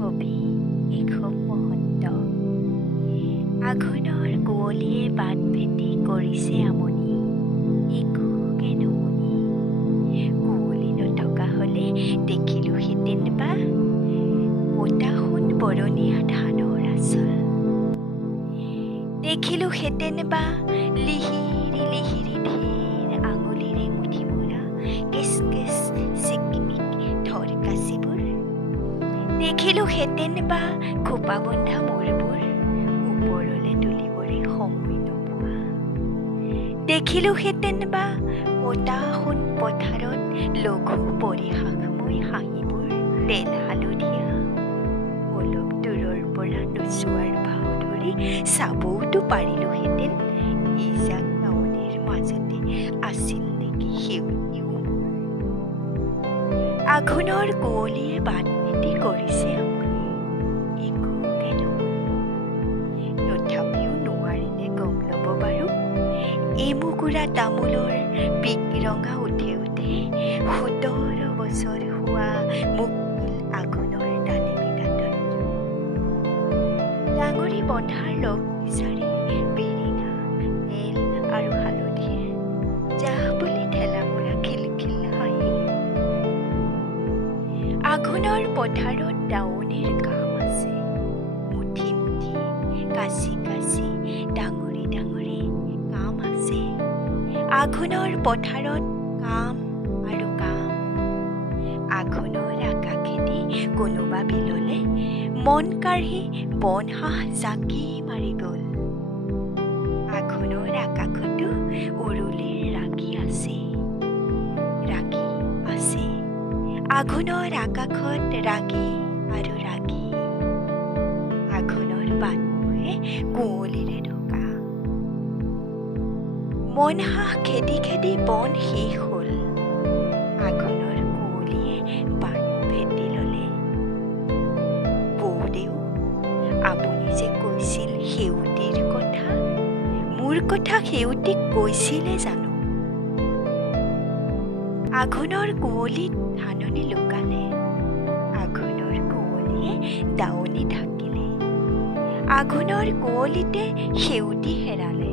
কবি কেশৱ মহন্ত। আঘোণৰ কুঁৱলীয়ে বাট ভেটি কৰিছে আমনি, একোকে নুশুনি। কুঁৱলী নথকা হ'লে দেখিলোহেঁতেন বা বতাহোন বৰণীয়া ধানৰ আচল। দেখিলোহেঁতেন বা লিহিৰি লিহিৰি ধীৰ আঙুলিৰে মুঠি মৰা কেচ কেচ চিকমিক ধৰকাচিবোৰ। দেখিলোহেঁতেন বা খোপা বন্ধা মূৰবোৰ ওপৰলে তুলিবৰে সময় নোপোৱা। দেখিলোহেঁতেন বা পতাসোন পথাৰত লঘু পৰিহাসময় হাঁহিবোৰ তেল হালধীয়া। অলপ দূৰৰ পৰা নোচোৱাৰ ভাও ধৰি চাবওতো পাৰিলোহেঁতেন ইজাক নাৱনীৰ মাজতে আছিল নেকি সেউতীও মোৰ। আঘোণৰ কুঁৱলীয়ে বাট ভেটি কৰিছে আমনি, একোকে নুশুনি। তথাপিও নোৱাৰিলে গম ল'ব বাৰু এমুকুৰা তামোলৰ বিকৰঙা উঠে উঠে 17 বছৰ হোৱা মুকুল আঘোণৰ ডালিমী দাঁতত। ডাঙৰি বন্ধাৰ লগ বিচাৰি বেৰিঙা তেল আৰু হালধিৰ জাহ বুলি ঠেলা মৰা খিলখিল হাঁহি। আঘোণৰ পথাৰত দাৱনীৰ কাম আছে, মুঠি মুঠি কাচি কাচি ডাঙৰি ডাঙৰি কাম আছে। আঘোণৰ পথাৰত কাম আৰু কাম। আঘোণৰ আকাশেদি কোনোবা বিললে মন কাঢ়ি বন হাঁহ জাকি মাৰি গ'ল। আঘোণৰ আকাশতো উৰুলিৰ ৰাগী আছে, ৰাগী আছে। আঘোণৰ আকাশত ৰাগী আৰু ৰাগী। আঘোণৰ বাটবোৰে কুঁৱলীৰে ঢকা। মন হাঁহ খেদি খেদি বন শেষ হ'ল। আঘোণৰ কুঁৱলীয়ে বাট ভেটি ল'লে। বৌদেউ, আপুনি যে কৈছিল সেউতীৰ কথা, মোৰ কথা সেউতীক কৈছিলে জানো? আঘোণৰ কুঁৱলীত ধাননি লুকালে, আঘোণৰ কুঁৱলীয়ে দাৱনী ঢাকিলে। আঘোণৰ কুঁৱলীতে সেউতী হেৰালে।